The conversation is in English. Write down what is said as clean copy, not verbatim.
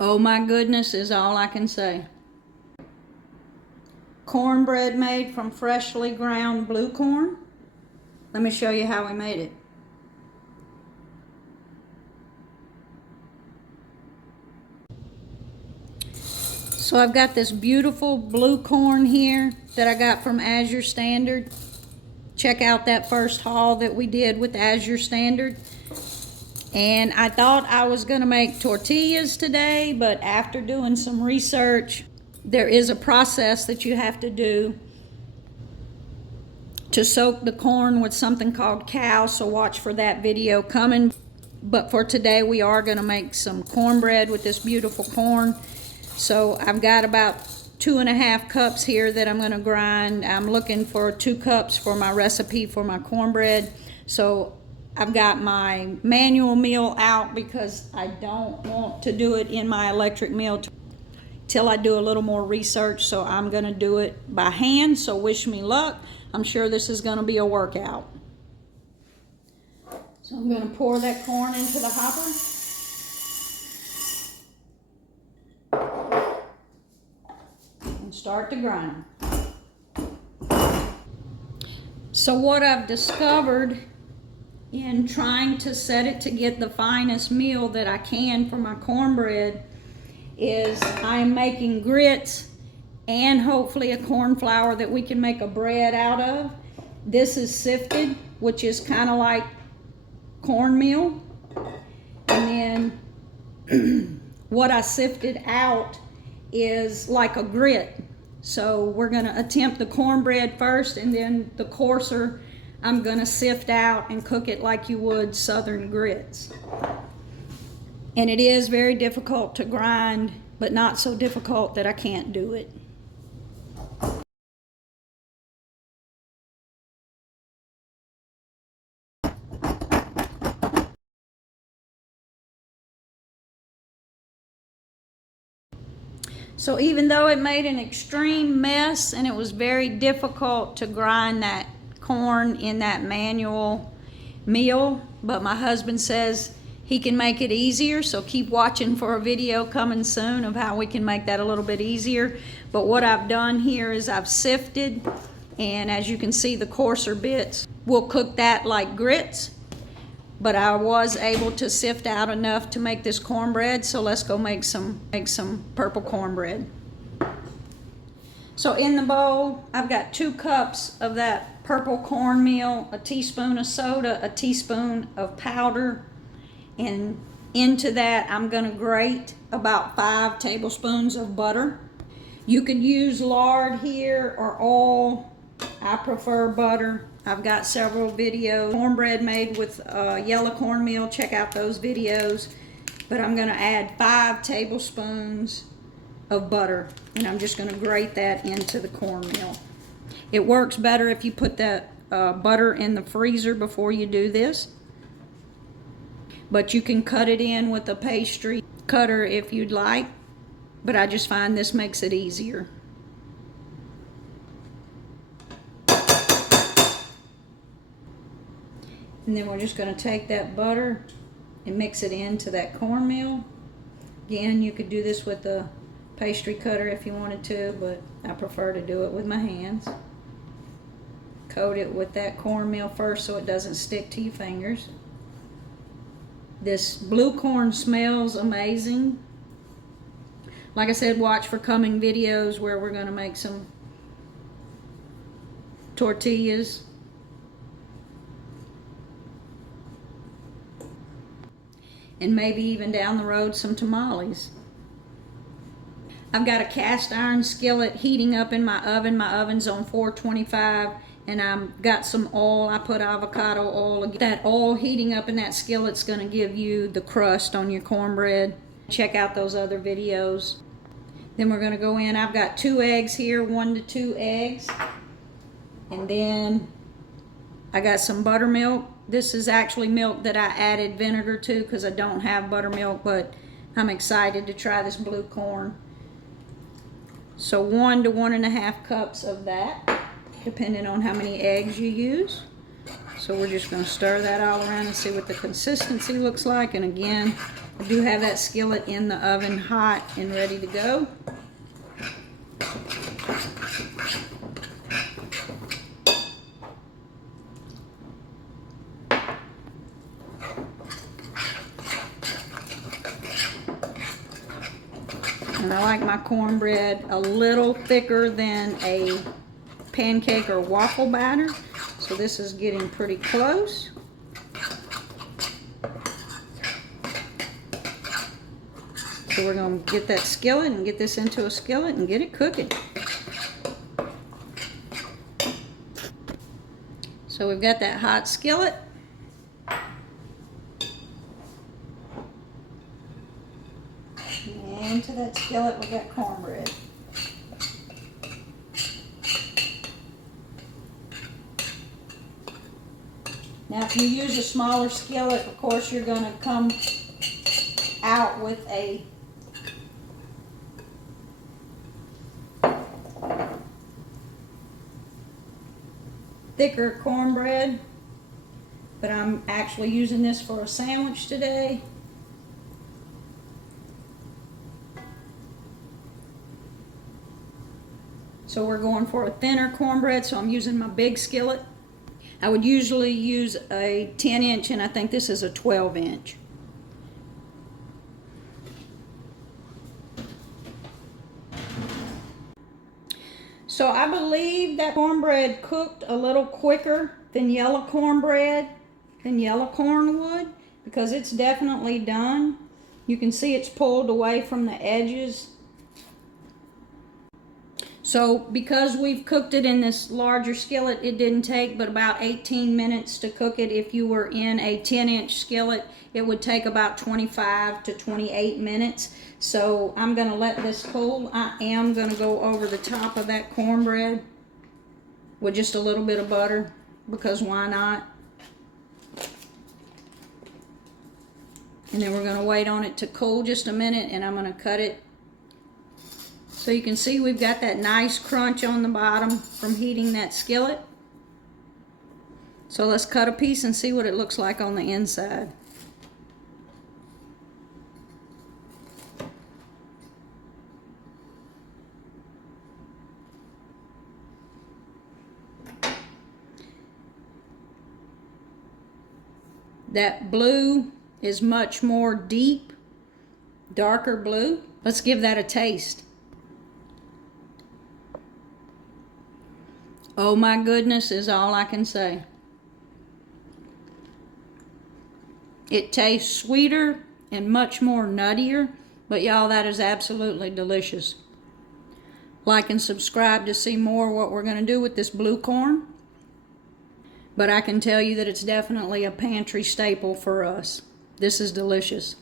Oh my goodness is all I can say. Cornbread made from freshly ground blue corn. Let me show you how we made it. So I've got this beautiful blue corn here that I got from Azure Standard. Check out that first haul that we did with Azure Standard. And I thought I was gonna make tortillas today, but after doing some research, there is a process that you have to do to soak the corn with something called cow, so watch for that video coming. But for today, we are gonna make some cornbread with this beautiful corn. So I've got about 2.5 cups here that I'm gonna grind. I'm looking for 2 cups for my recipe for my cornbread. So I've got my manual mill out because I don't want to do it in my electric mill till I do a little more research. So I'm gonna do it by hand, so wish me luck. I'm sure this is gonna be a workout. So I'm gonna pour that corn into the hopper. And start to grind. So what I've discovered in trying to set it to get the finest meal that I can for my cornbread is I'm making grits and hopefully a corn flour that we can make a bread out of. This is sifted, which is kind of like cornmeal. And then what I sifted out is like a grit. So we're gonna attempt the cornbread first, and then the coarser I'm gonna sift out and cook it like you would southern grits. And it is very difficult to grind, but not so difficult that I can't do it. So even though it made an extreme mess and it was very difficult to grind that corn in that manual mill, but my husband says he can make it easier, so keep watching for a video coming soon of how we can make that a little bit easier. But what I've done here is I've sifted, and as you can see, the coarser bits, we'll cook that like grits. But I was able to sift out enough to make this cornbread, so let's go make some purple cornbread. So in the bowl, I've got 2 cups of that purple cornmeal, a teaspoon of soda, a teaspoon of powder, and into that I'm gonna grate about 5 tablespoons of butter. You could use lard here or oil. I prefer butter. I've got several videos, cornbread made with yellow cornmeal, check out those videos. But I'm gonna add 5 tablespoons of butter, and I'm just gonna grate that into the cornmeal. It works better if you put that butter in the freezer before you do this. But you can cut it in with a pastry cutter if you'd like, but I just find this makes it easier. And then we're just going to take that butter and mix it into that cornmeal. Again, you could do this with a pastry cutter if you wanted to, but I prefer to do it with my hands. Coat it with that cornmeal first so it doesn't stick to your fingers. This blue corn smells amazing. Like I said, watch for coming videos where we're going to make some tortillas. And maybe even down the road some tamales. I've got a cast iron skillet heating up in my oven. My oven's on 425, and I've got some oil. I put avocado oil. That oil heating up in that skillet's gonna give you the crust on your cornbread. Check out those other videos. Then we're gonna go in. I've got 2 eggs here, 1 to 2 eggs. And then I got some buttermilk. This is actually milk that I added vinegar to because I don't have buttermilk, but I'm excited to try this blue corn. So 1 to 1.5 cups of that, depending on how many eggs you use. So we're just going to stir that all around and see what the consistency looks like. And again, I do have that skillet in the oven hot and ready to go. And I like my cornbread a little thicker than a pancake or waffle batter. So this is getting pretty close. So we're going to get that skillet and get this into a skillet and get it cooking. So we've got that hot skillet. And into that skillet we got cornbread. Now if you use a smaller skillet, of course you're going to come out with a thicker cornbread, but I'm actually using this for a sandwich today. So we're going for a thinner cornbread, so I'm using my big skillet. I would usually use a 10-inch, and I think this is a 12-inch. So I believe that cornbread cooked a little quicker than yellow cornbread, than yellow corn would, because it's definitely done. You can see it's pulled away from the edges. So because we've cooked it in this larger skillet, it didn't take but about 18 minutes to cook it. If you were in a 10-inch skillet, it would take about 25 to 28 minutes. So I'm going to let this cool. I am going to go over the top of that cornbread with just a little bit of butter, because why not? And then we're going to wait on it to cool just a minute, and I'm going to cut it. So you can see we've got that nice crunch on the bottom from heating that skillet. So let's cut a piece and see what it looks like on the inside. That blue is much more deep, darker blue. Let's give that a taste. Oh my goodness is all I can say. It tastes sweeter and much more nuttier, but y'all, that is absolutely delicious. Like and subscribe to see more what we're going to do with this blue corn. But I can tell you that it's definitely a pantry staple for us. This is delicious.